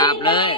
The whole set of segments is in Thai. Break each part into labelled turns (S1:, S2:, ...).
S1: ราบเลย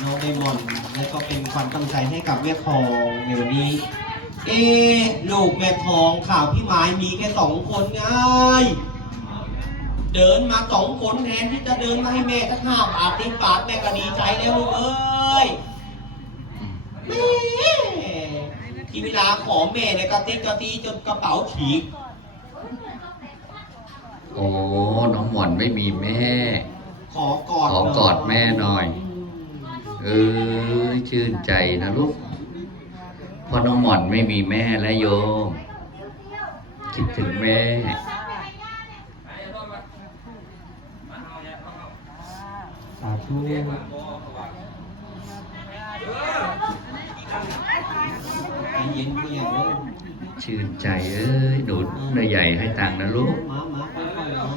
S2: น้องไดม
S1: อ
S2: นด์และก็เป็นข
S1: วัญกำลังใจให้กับแม่ทองในวันนี้ เอ๊ะลูกแม่ทองข่าวพี่หมายมีแค่สองคนไงเดินมาสองคนแทนที่จะเดินมาให้แม่สักห้าบาทสิบบาทแม่ก็ดีใจแล้วลูกเอ้ยแม่ที่เวลาขอแม่เนี่ยกระติกกระตีจนกระเป๋าฉีก
S3: โอ้ น้องหมอนไม่มีแม่
S1: ขอกอด
S3: ขอกอดแม่หน่อย เออชื่นใจนะลูกเพราะน้องหมอนไม่มีแม่และโยม คิดถึงแม่
S1: สาธุเย็นเพียงเลย
S3: ชื่นใจเอ้ยหนูได้ใหญ่ให้ตังค์นะลูก
S1: มามาค่อยๆร้อง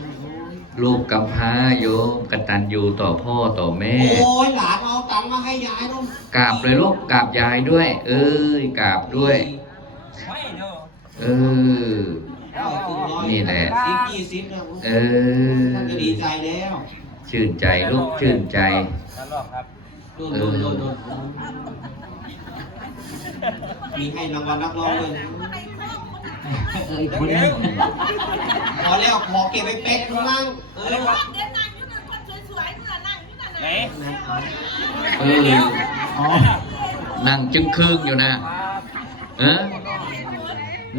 S3: ลูกกำพร้าโยมกตัญญูต่อพ่อต่อแม่
S1: โอ้ยหลานเอาตังค์มาให้ยายลูก
S3: กราบเลยลูกกราบยายด้วย เอ้ยกราบด้วยเออนี่แหละ
S1: อีกยี่สิบนะ
S3: เออ
S1: ท่านก็ดีใจแล้ว
S3: ชื่นใจลูกชื่นใจ
S1: โดนโดนโดนโดนมีให้รางวัลนักร้องด้วยนะ เอออีกคนนึงพอแล้วขอเก็บไว้เป๊กข้างล่างเออ
S4: เดี๋ยวนั่งอยู่นั่นคนสวยๆเมื่อนั่งอยู่นั่นน่ะ
S3: เออนั่งจึงครึ่งอยู่นะเออ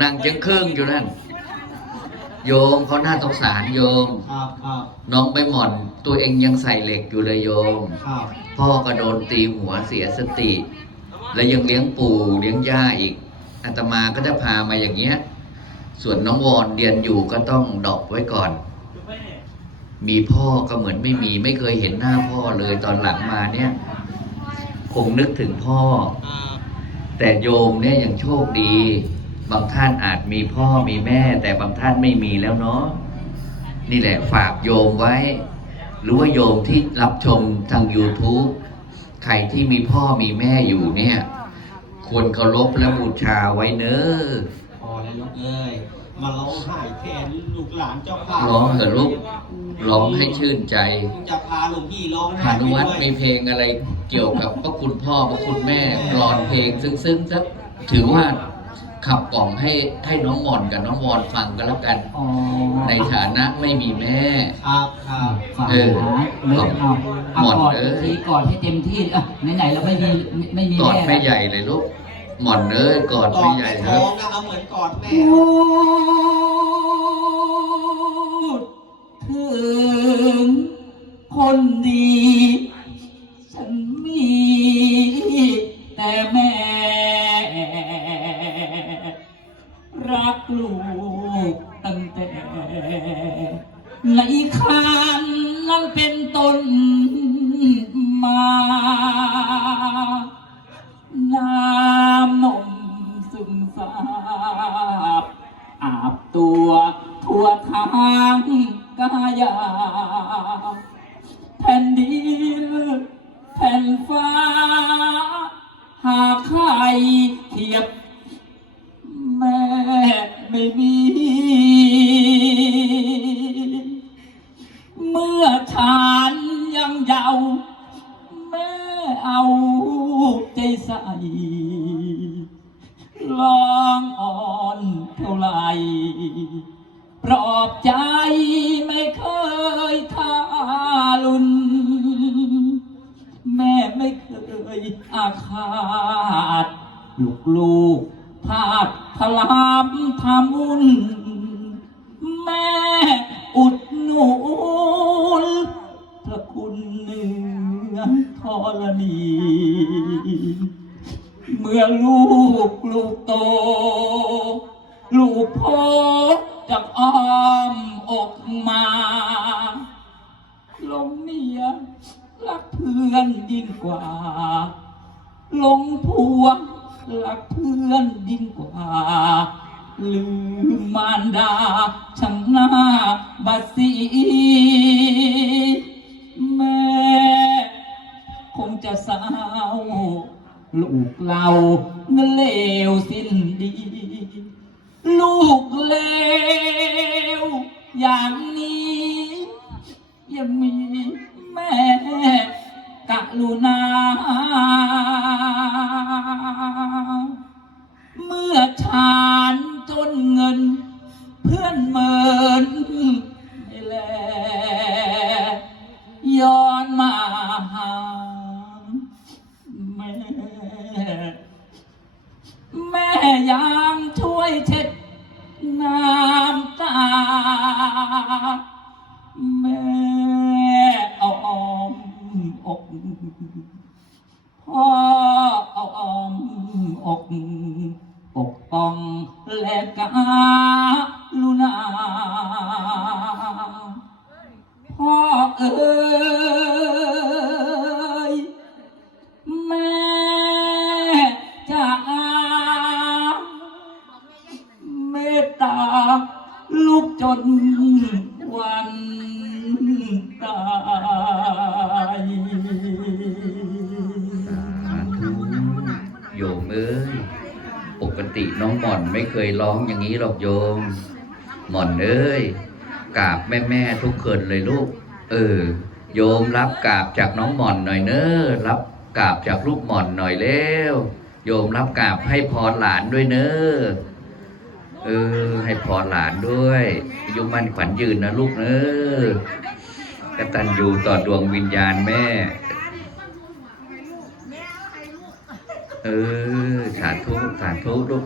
S3: นั่งจึงครึ่งอยู่นั่นโยมเขาน่าสงสารโยม
S1: ครับครับ
S3: น้องไปหม่อน ตัวเองยังใส่เหล็กอยู่เลยโยม
S1: ครับ
S3: พ่อก็โดนตีหัวเสียสติ และยังเลี้ยงปู่เลี้ยงย่าอีกอาตมาก็จะพามาอย่างเงี้ย ส่วนน้องวอนเรียนอยู่ก็ต้องดอกไว้ก่อน มีพ่อก็เหมือนไม่มีไม่เคยเห็นหน้าพ่อเลยตอนหลังมาเนี่ย คงนึกถึงพ่อ แต่โยมเนี่ยยังโชคดี บางท่านอาจมีพ่อมีแม่ แต่บางท่านไม่มีแล้วเนาะนี่แหละฝากโยมไว้ หรือว่าโยมที่รับชมทาง YouTube ใครที่มีพ่อมีแม่อยู่เนี่ย ควรเคารพและบูชาไว้เนอะ
S2: พอ แล้วลูกเอ้ยมาร้องไห้แทนลูกหลานเจ้าค่ะ
S3: ร้องเถอะลูกร้องให้ชื่นใจ
S2: จะพาหลวงพี่ร้องไห้
S3: พานุวัฒน์
S2: ไป
S3: มี
S2: ด้วย
S3: เพลงอะไรเกี่ยวกับพระคุณพ่อพระคุณแม่กรอนเพลงซึ้งๆสักถือว่าขับกล่อมให้ให้น้องหมอนกับน้องวอนฟังกันแล้วกัน
S5: อ๋อ
S3: ในฐานะไม่มีแม่
S2: ครับครับ
S5: ฝาก
S3: เออ
S5: หาเลิกเอาเอา
S3: หมด
S5: กอด
S3: เอ้ย
S5: ทีกอดให้เต็มที่อะไหนๆเราไม่มีไม่มี
S3: กอด
S5: แม่
S3: ไม่ใหญ่เลยลูก หมอนเอ้ยกอดไม่ใหญ่ค
S2: ท้
S3: รั
S2: อบงนะเอาเหมือนกอดแม่
S5: พูดถึงคนดี ไม่มี ลูกพ่อจากอ้อมอกมาลงเมียรักเพื่อนยิ่งกว่าลงผัวรักเพื่อนยิ่งกว่าลืมมารดาช่างหน้าบัดสีแม่คงจะเศร้าลูกเรานั้นเลวสิ้นดี ลูกเลวอย่างนี้ยังมีแม่กะลุนา เมื่อทานจนเงิน เพื่อนเหมิน ลูกจนวันตาย
S3: สาธุโยมเอ้ยปกติน้องหม่อนไม่เคยร้องอย่างนี้หรอกโยม หม่อนเอ้ยกราบแม่แม่ทุกคนเลยลูก เออ โยมรับกราบจากน้องหม่อนหน่อยเนอะรับกราบจากลูกหม่อนหน่อยเร็วโยมรับกราบให้พรหลานด้วยเนอะ เออ ให้พรหลานด้วยอายุมันขวัญยืนนะลูกเนอะกตัญญูต่อดวงวิญญาณแม่ เออ สาธุสาธุลูก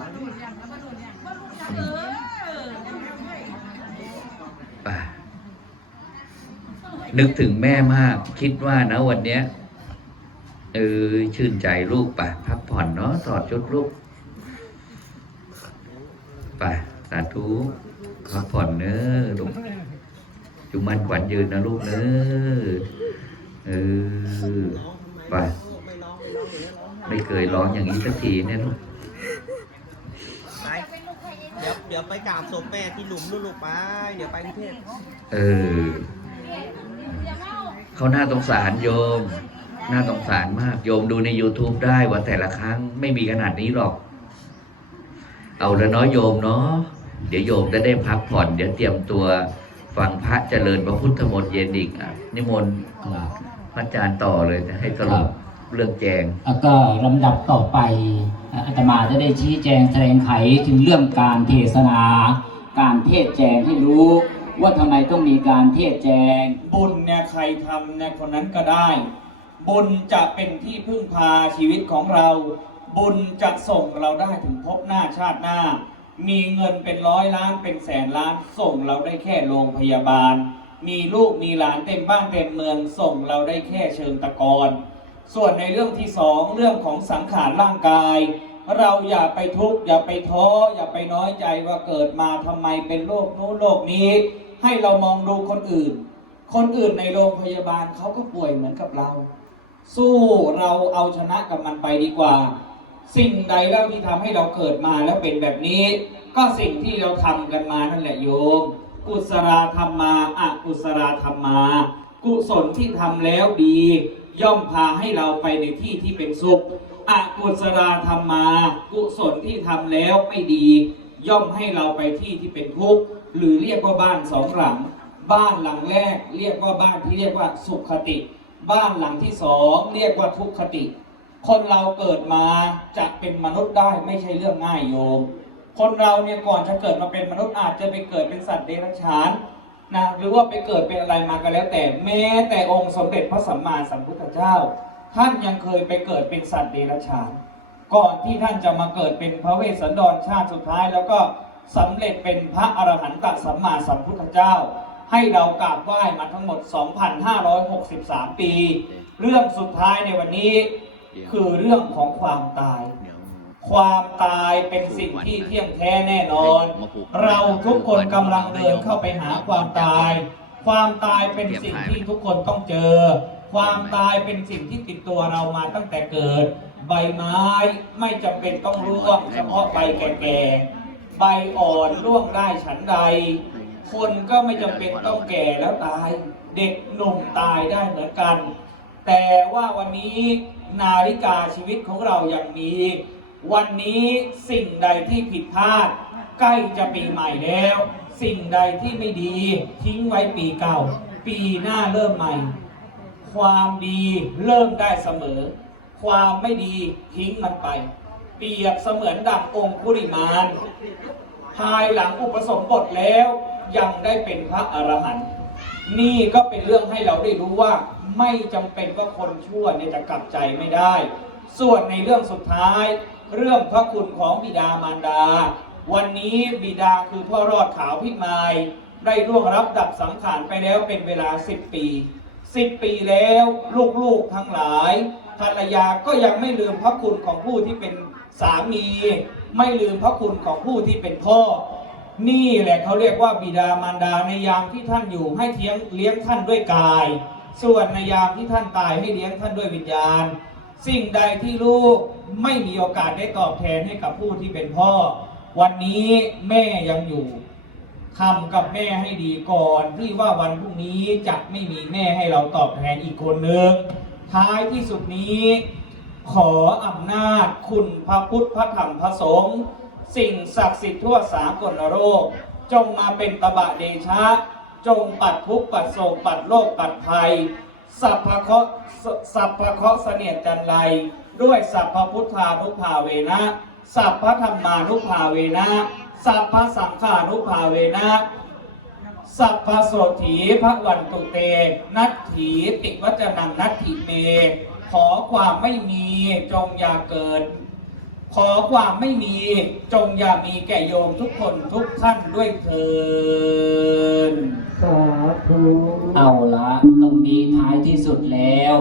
S3: นึกถึงแม่มาก คิดว่านะวันเนี้ยเออชื่นใจลูกปะพักผ่อนเนาะถอดชุดลูก ไปสาธุขอผ่อนเนอะลูกจุมันขวัญยืนนะลูกเนอะเออไปไม่เคยร้องอย่างนี้สักทีเนี่ยลูก
S2: เดี๋ยวเดี๋ยวไปกราบศพแม่ที่หลุมนู่นลูกไป เดี๋ยวไปกรุงเทพ
S3: เออเขาน่าสงสารโยมน่าสงสารมากโยมดูใน YouTube ได้ว่าแต่ละครั้งไม่มีขนาดนี้หรอก เอาแล้วเนาะโยมเนาะเดี๋ยวโยมจะได้พักผ่อน เดี๋ยวเตรียมตัวฟังพระเจริญพระพุทธมนต์เย็นอีกอะนิมนต์พระอาจารย์ต่อเลยจะให้สรุปเรื่องแจง
S5: แล้วก็ลำดับต่อไปอาตมาจะได้ชี้แจงแสดงไขถึงเรื่องการเทศนา การเทศแจงให้รู้ว่าทำไมต้องมีการเทศแจง
S6: บุญเนี่ยใครทำเนี่ยคนนั้นก็ได้ บุญจะเป็นที่พึ่งพาชีวิตของเรา บุญจะส่งเราได้ถึงภพหน้าชาติหน้า มีเงินเป็นร้อยล้านเป็นแสนล้าน ส่งเราได้แค่โรงพยาบาล มีลูกมีหลานเต็มบ้านเต็มเมืองส่งเราได้แค่เชิงตะกอนส่วนในเรื่องที่สองเรื่องของสังขารร่างกาย เราอย่าไปทุกข์อย่าไปท้ออย่าไปน้อยใจว่าเกิดมาทำไมเป็นโรคนู้นโรคนี้ ให้เรามองดูคนอื่น คนอื่นในโรงพยาบาลเขาก็ป่วยเหมือนกับเรา สู้เราเอาชนะกับมันไปดีกว่า สิ่งใดเล่าที่ทำให้เราเกิดมาแล้วเป็นแบบนี้ ก็สิ่งที่เราทำกันมานั่นแหละโยม กุศลธรรมมาอกุศลธรรมมา กุศลที่ทำแล้วดี ย่อมพาให้เราไปในที่ที่เป็นสุขอกุศลธรรมมากุศลที่ทำแล้วไม่ดี ย่อมให้เราไปที่ที่เป็นทุกข์หรือเรียกว่าบ้านสองหลัง บ้านหลังแรก เรียกว่าบ้านที่เรียกว่าสุขคติ บ้านหลังที่สองเรียกว่าทุกขคติ คนเราเกิดมาจะเป็นมนุษย์ได้ไม่ใช่เรื่องง่ายโยม คนเราเนี่ยก่อนจะเกิดมาเป็นมนุษย์อาจจะไปเกิดเป็นสัตว์เดรัจฉานนะหรือว่าไปเกิดเป็นอะไรมาก็แล้ว แต่แม้แต่องค์สมเด็จพระสัมมาสัมพุทธเจ้า ท่านยังเคยไปเกิดเป็นสัตว์เดรัจฉาน ก่อนที่ท่านจะมาเกิดเป็นพระเวสสันดรชาติสุดท้าย แล้วก็สำเร็จเป็นพระอรหันตสัมมาสัมพุทธเจ้า ให้เรากราบไหว้มาทั้งหมด 2,563 ปี เรื่องสุดท้ายในวันนี้ คือเรื่องของความตาย ความตายเป็นสิ่งที่เที่ยงแท้แน่นอน เราทุกคนกำลังเดินเข้าไปหาความตาย ความตายเป็นสิ่งที่ทุกคนต้องเจอ ความตายเป็นสิ่งที่ติดตัวเรามาตั้งแต่เกิด ใบไม้ไม่จำเป็นต้องร่วงเฉพาะใบแก่ๆใบอ่อนร่วงได้ฉันใด คนก็ไม่จำเป็นต้องแก่แล้วตาย เด็กหนุ่มตายได้เหมือนกัน แต่ว่าวันนี้นาฬิกาชีวิตของเรายังมีวันนี้สิ่งใดที่ผิดพลาด ใกล้จะปีใหม่แล้ว สิ่งใดที่ไม่ดีทิ้งไว้ปีเก่า ปีหน้าเริ่มใหม่ ความดีเริ่มได้เสมอ ความไม่ดีทิ้งมันไป เปรียบเสมือนดังองคุริมานภายหลังอุปสมบทแล้วยังได้เป็นพระอรหันต์ นี่ก็เป็นเรื่องให้เราได้รู้ว่าไม่จำเป็นว่าคนชั่วเนี่ยจะกลับใจไม่ได้ ส่วนในเรื่องสุดท้าย เรื่องพระคุณของบิดามารดา วันนี้บิดาคือพ่อรอดขาวพิมายได้ร่วงรับดับสังขารไปแล้วเป็นเวลา 10 ปี 10 ปีแล้วลูกๆทั้งหลายภรรยาก็ยังไม่ลืมพระคุณของผู้ที่เป็นสามี ไม่ลืมพระคุณของผู้ที่เป็นพ่อ นี่แหละเขาเรียกว่าบิดามารดาในยามที่ท่านอยู่ให้เทียงเลี้ยงท่านด้วยกาย ส่วนในยามที่ท่านตายให้เลี้ยงท่านด้วยวิญญาณ สิ่งใดที่ลูกไม่มีโอกาสได้ตอบแทนให้กับผู้ที่เป็นพ่อ วันนี้แม่ยังอยู่ทำกับแม่ให้ดีก่อนที่ว่าวันพรุ่งนี้จะไม่มีแม่ให้เราตอบแทนอีกคนหนึ่งท้ายที่สุดนี้ ขออำนาจคุณพระพุทธพระธรรมพระสงฆ์ สิ่งศักดิ์สิทธิ์ทั่วสากลโลก จงมาเป็นตบะเดชะ จงปัดทุกข์ปัดโศกปัดโรคปัดภัย สัพพะเคราะสัพพะเคราะเสนียดจันไร ด้วยสัพพะพุทธานุภาเวนะ สัพพะธรรมานุภาเวนะ สัพพะสังฆานุภาเวนะสัพพโสถีพระวันตุเต นัตถีติวัจนังนัตถิเม ขอความไม่มีจงอย่าเกิด ขอความไม่มีจงอย่ามีแก่โยมทุกคนทุกท่านด้วยเถิน
S7: สาธุ
S5: เอาละตรงนี้ท้ายที่สุดแล้ว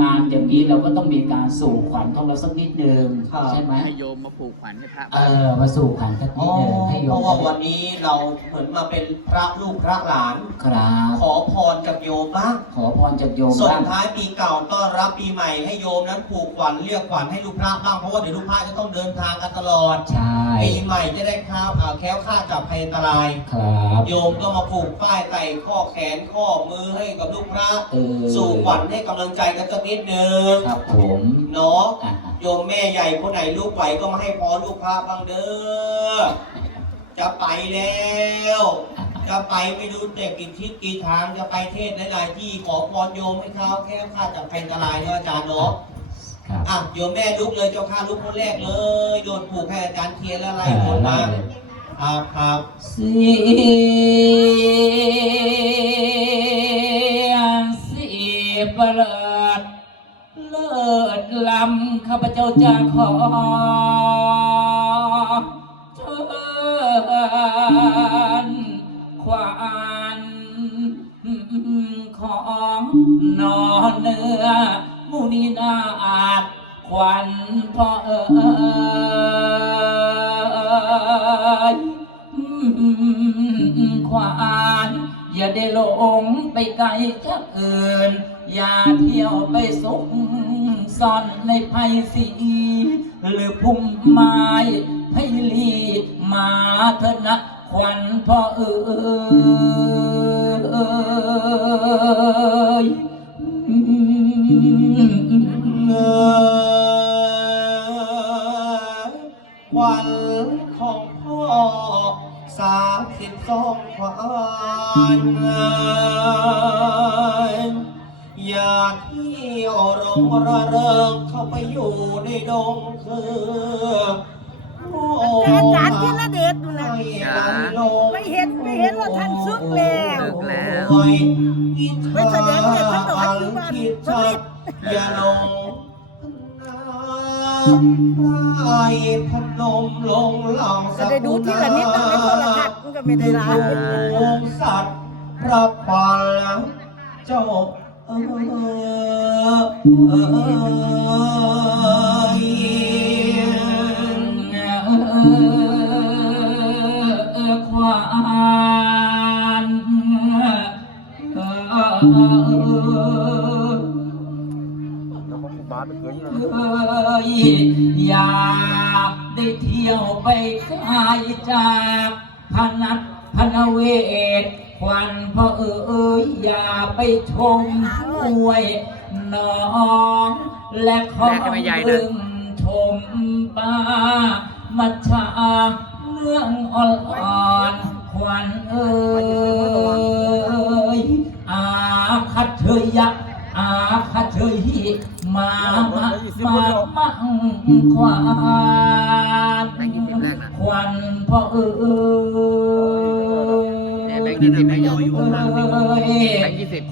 S5: งานอย่างนี้เราก็ต้องมีการสู่ขวัญของเราสักนิดนึง
S2: ครับ
S5: ใช่ไหม
S3: ให้โยมมาผูกขวัญให้พระ
S5: เออมาสู่ขวัญสักนิ
S2: อ๋
S5: ด
S2: อ
S5: นึงให้โย
S2: เพ
S5: ม
S2: ราะว่าวันนี้เราเหมือนมาเป็นพระลูกพระหลาน
S5: ครับ
S2: ขอพรจากโยมบ้าง
S5: ขอพรจากโยม
S2: ส่ง
S5: บ้าง
S2: ท้ายปีเก่าต้อนรับปีใหม่ให้โยมนั้นผูกขวัญเรียกขวัญให้ลูกพระบ้างเพราะว่าเดี๋ยวลูกพระจะต้องเดินทางกันตลอด
S5: ใช่
S2: ปีใหม่จะได้ข้าวอ่าแคล้วคลาดจากภัยอันตราย
S5: ครับ
S2: โยมก็มาผูกป้ายไต่ข้อแขนข้อมือให้กับลูกพระ
S5: เออ
S2: สู่ขวัญให้กำลังใจกันสักนิดนึง
S5: ครับผม
S2: เนาะ
S5: อะ
S2: โยมแม่ใหญ่คนไหนลูกไหวก็มาให้พรลูกพระบ้างเด้อจะไปแล้ว จะไปไม่รู้แต่กี่ทิศกี่ทางจะไปเทศหลายๆที่ขอพรโยมให้เขาแค่ข้าดจากภัยอันตรายเนาะอาจารย์เนาะ
S5: ครับ
S2: อะโยมแม่ลุกเลยเจ้าข้าลุกคนแรกเลยโยนผูกให้อาจารย์เทียนแล้วไล่ผลมาครับครับ
S5: เสียงสีประหลาดเลิศลำข้าพเจ้าจะขอเชิญควานของนอนเนื้อ มุนีนาอาจควันพ่อเอ๋ยควานอย่าได้หลงไปไกลจากอื่น อย่าเที่ยวไปสุกซ่อนในไผ่สีหรือพุ่มไม้ไผ่ลีมาเถิดนะควันพ่อเอ๋ย
S2: เงย ควันของพ่อสามสิบสองควานอย่าเที่ยวรงระเริงเข้าไปอยู่ในดงคือโอ้
S4: อาจารย์ธีรเดชดูนะ
S2: ไม่ได้ลง
S4: ไม่เห็นไม่เห็นว่าท่านซึกแล้ว
S3: ซึกแล้ว
S4: ไปแส อย่า
S2: ลงไอ้พนมลงเหล่า
S4: จะได้ดูที่ละนิดต้องในโทรทัศน์มันก็ไม่ได้ร้าย
S2: องค์สัตว์พระปาลเจ้าเออเออ
S5: ควานอ ย่ากได้เที่ยวไปไกลจากพนัดพนเวทควันพ่อเอ๋ยอย่าไปชมอวยน้องและขอ
S3: แลกให้แม่ใหญ่นะ
S5: ดึงชมป้ามัชาเมืองอ่อนควันเอ๋ยอาคัดเธอยัก อาคัดเธอหิมามามามังควาน
S3: ค
S5: วันพ่อเอ้ย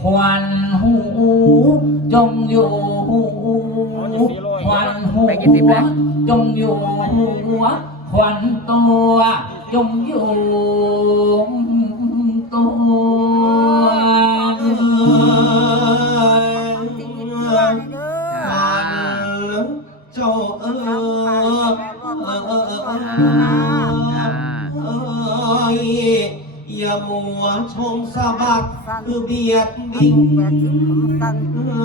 S3: ค
S5: วันหูจงอยู่ควันหัวจงอยู่หัวควันตัวจงอยู่ตัว
S2: อเออ
S3: จ้า
S2: เอยอย่ามัวชมสะบัดคือเบียดบิง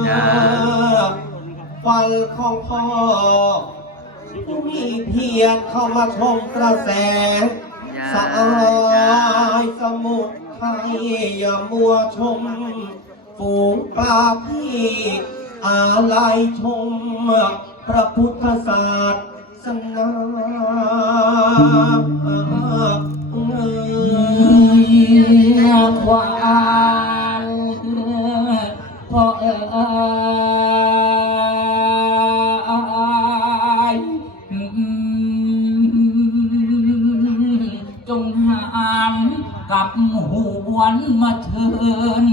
S3: จ้า
S2: ฟันของพ่อมีเพียรเข้ามาชมกระแสสายสมุทรไทยอย่ามัวชม ฝูงปลาที่อาลัยชม พระพุทธศาส นาเอ่ย
S5: ควานพ่อเอ๋ยจงหันกับหวนมาเชิญ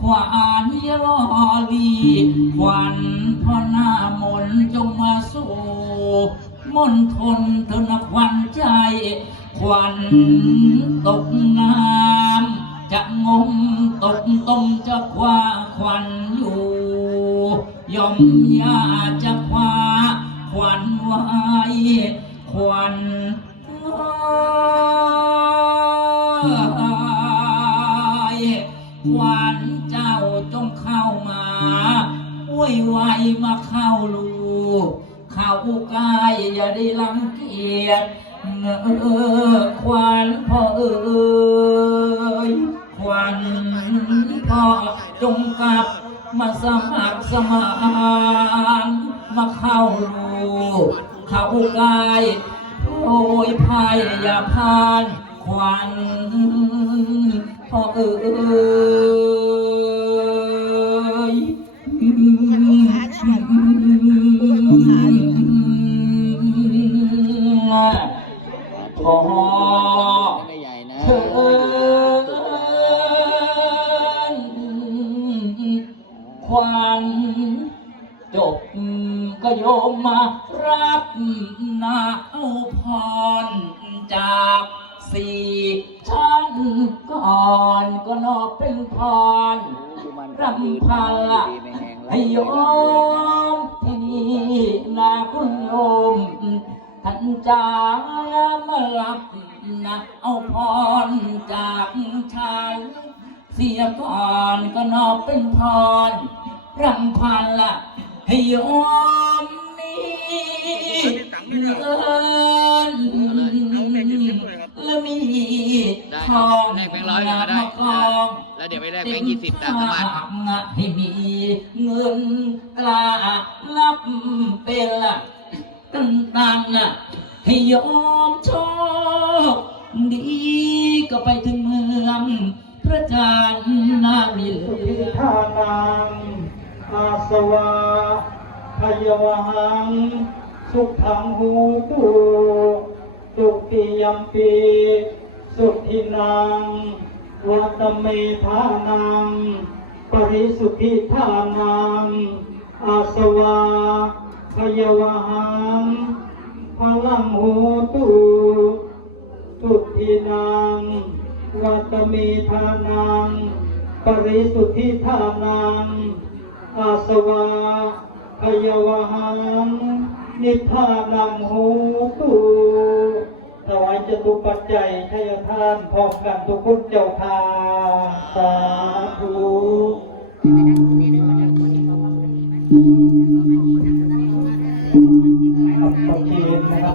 S5: ขวานยลอลีขวัญพ่อหน้ามนจงมาสู่ มนทนเธอนักควันใจ ควันตกน้ำจะงมตกต้มจะคว้าควันอยู่ยอมยาจะคว้าควันไว้ควันควันเจ้าจงเข้ามาห้วยไวมาเข้าลู เข้ากายอย่าได้รังเกียจเออควันพ่อเอ้ยควันพ่อจงกลับมาสมัครสมานมาเข้าลูเข้ากายโอ้ยพายอย่าพานควันพ่อเอ้ย พอเถินควันจบก็โยมมารับนาเอาพรจากสี่ชั้นก่อนก็นอบเป็นพรรำพันละให้โยมที่นี่นาคุณโยม ท่านจางมารับนะเอาพรจากฉัน เสียก่อนก็นอบเป็นพรรำพันละให้โยมนี้เงินและมีทอง
S3: แลกแบงค์ร้อยก็ได้
S5: มากอง
S3: แล้วเดี๋ยวไปแลกแบงค์ยี่สิบตามสมา
S5: ให้มีเงินกล้ารับเป็นละ ตั้งตังน่ะให้ยอมโชคดีก็ไปถึงเมืองพระจันทร์นามิเหลือ
S7: ทานังอาสวะพยวังสุขังหูตุสุติยมปีสุทินังวัตเมธานังปริสุทธิธานังอาสวะ พยวหังพลังหูตุสุทินังวัตเมธานัง ปริสุทธิธานัง อาสวะพยวหัง นิพพานังโหตุถวายจตุปัจจัยทายทานพร้อมกันทุกคนเจ้าค่ะสาธุ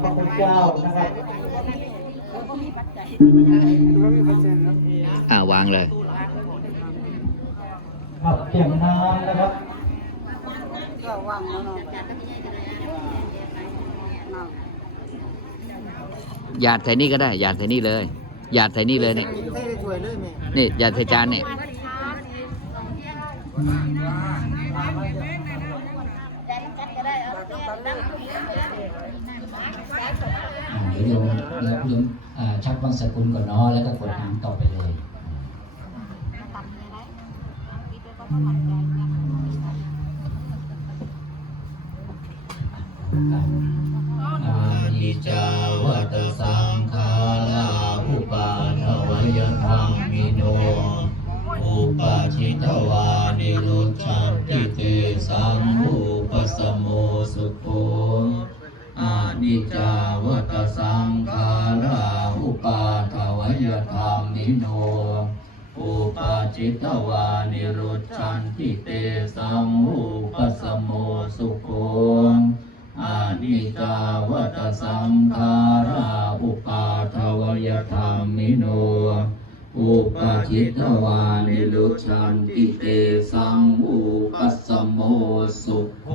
S7: พระคุณเจ้านะครับ
S3: อ่าวางเลย
S7: ขับเสียงน้ำนะครับ
S3: หยาดใส่นี่ก็ได้หยาดใส่นี่เลยหยาดใส่นี่เลยนี่นี่หยาดใส่จานนี่
S5: ดี๋ยวโยมเดี๋ยวโยมอ่าชักวังสกุลก่อนเนาะแล้วก็กดน้ำต่อไปเลยอานิจจาวัตสังขาราอุปาทวยธรรมมิโน อุปาชิตวานิรุชชันติเตสังอุปสมโมสุโขอานิจจา จิตวานิรุชชันติเตสังอุปสมโมสุโขอานิจาวัตสังขาราอุปาทวยธรรมมิโน อุปาจิตวานิรุชันติเตสังอุปสมโมสุโข